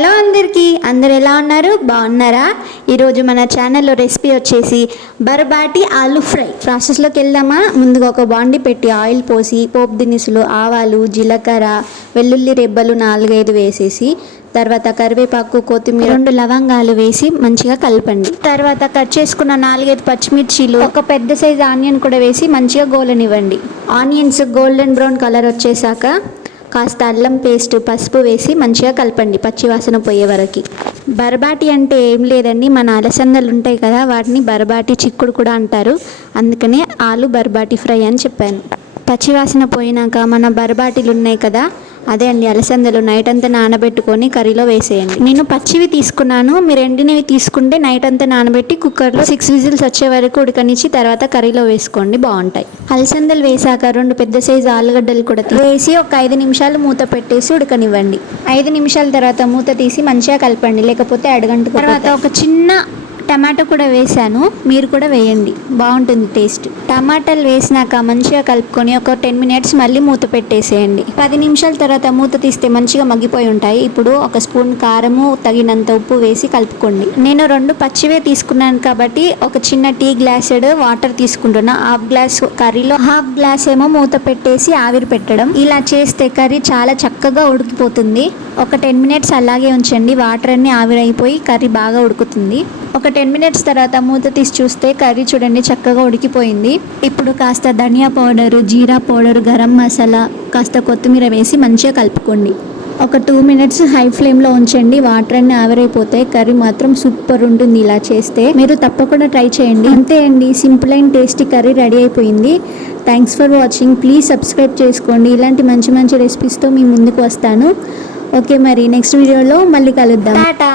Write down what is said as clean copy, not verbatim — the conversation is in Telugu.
హలో అందరు ఎలా ఉన్నారు? బాగున్నారా? ఈరోజు మన ఛానల్లో రెసిపీ వచ్చేసి బర్బాటి ఆలు ఫ్రై. ప్రాసెస్లోకి వెళ్దామా? ముందుగా ఒక బాండి పెట్టి ఆయిల్ పోసి పోపు దినుసులు, ఆవాలు, జీలకర్ర, వెల్లుల్లి రెబ్బలు 4-5 వేసేసి తర్వాత కరివేపాకు, కొత్తిమీర, 2 లవంగాలు వేసి మంచిగా కలపండి. తర్వాత కట్ చేసుకున్న 4-5 పచ్చిమిర్చీలు, ఒక పెద్ద సైజు ఆనియన్ కూడా వేసి మంచిగా గోలనివ్వండి. ఆనియన్స్ గోల్డెన్ బ్రౌన్ కలర్ వచ్చేసాక కాస్త అల్లం పేస్ట్, పసుపు వేసి మంచిగా కలపండి పచ్చివాసన పోయే వరకు. బర్బాటి అంటే ఏం లేదండి, మన అలసందలు ఉంటాయి కదా, వాటిని బర్బాటి చిక్కుడు కూడా అంటారు. అందుకనే ఆలు బర్బాటి ఫ్రై అని చెప్పాను. పచ్చివాసన పోయినాక మన బర్బాటీలు ఉన్నాయి కదా, అదే అండి అలసందలు, నైట్ అంతా నానబెట్టుకొని కర్రీలో వేసేయండి. నేను పచ్చివి తీసుకున్నాను, మీరు ఎండినవి తీసుకుంటే నైట్ అంతా నానబెట్టి కుక్కర్లో 6 విజిల్స్ వచ్చే వరకు ఉడకనిచ్చి తర్వాత కర్రీలో వేసుకోండి, బాగుంటాయి. అలసందలు వేసాక 2 పెద్ద సైజు ఆలుగడ్డలు కూడా వేసి ఒక 5 నిమిషాలు మూత పెట్టేసి ఉడకనివ్వండి. 5 నిమిషాల తర్వాత మూత తీసి మంచిగా కలపండి, లేకపోతే అడగంటు. తర్వాత ఒక చిన్న టమాటో కూడా వేసాను, మీరు కూడా వేయండి, బాగుంటుంది టేస్ట్. టమాటాలు వేసినాక మంచిగా కలుపుకొని ఒక 10 మినిట్స్ మళ్ళీ మూత పెట్టేసేయండి. 10 నిమిషాల తర్వాత మూత తీస్తే మంచిగా మగ్గిపోయి ఉంటాయి. ఇప్పుడు ఒక స్పూన్ కారము, తగినంత ఉప్పు వేసి కలుపుకోండి. నేను 2 పచ్చివే తీసుకున్నాను కాబట్టి ఒక చిన్న టీ గ్లాసెడ్ వాటర్ తీసుకుంటున్నా. హాఫ్ గ్లాస్ కర్రీలో హాఫ్ గ్లాస్ ఏమో మూత పెట్టేసి ఆవిరి పెట్టడం. ఇలా చేస్తే కర్రీ చాలా చక్కగా ఉడికిపోతుంది. ఒక 10 మినిట్స్ అలాగే ఉంచండి, వాటర్ అన్ని ఆవిరైపోయి కర్రీ బాగా ఉడుకుతుంది. ఒక 10 మినిట్స్ తర్వాత మూత తీసి చూస్తే కర్రీ చూడండి చక్కగా ఉడికిపోయింది. ఇప్పుడు కాస్త ధనియా పౌడరు, జీరా పౌడరు, గరం మసాలా, కాస్త కొత్తిమీర వేసి మంచిగా కలుపుకోండి. ఒక 2 మినిట్స్ హై ఫ్లేమ్లో ఉంచండి, వాటర్ అన్ని ఆవిరైపోతాయి. కర్రీ మాత్రం సూపర్ ఉంటుంది ఇలా చేస్తే, మీరు తప్పకుండా ట్రై చేయండి. అంతే అండి, simple and tasty curry ready అయిపోయింది. Thanks for watching. Please subscribe చేసుకోండి. ఇలాంటి మంచి మంచి రెసిపీస్తో మీ ముందుకు వస్తాను. ఓకే, మరి నెక్స్ట్ వీడియోలో మళ్ళీ కలుద్దాం. టాటా.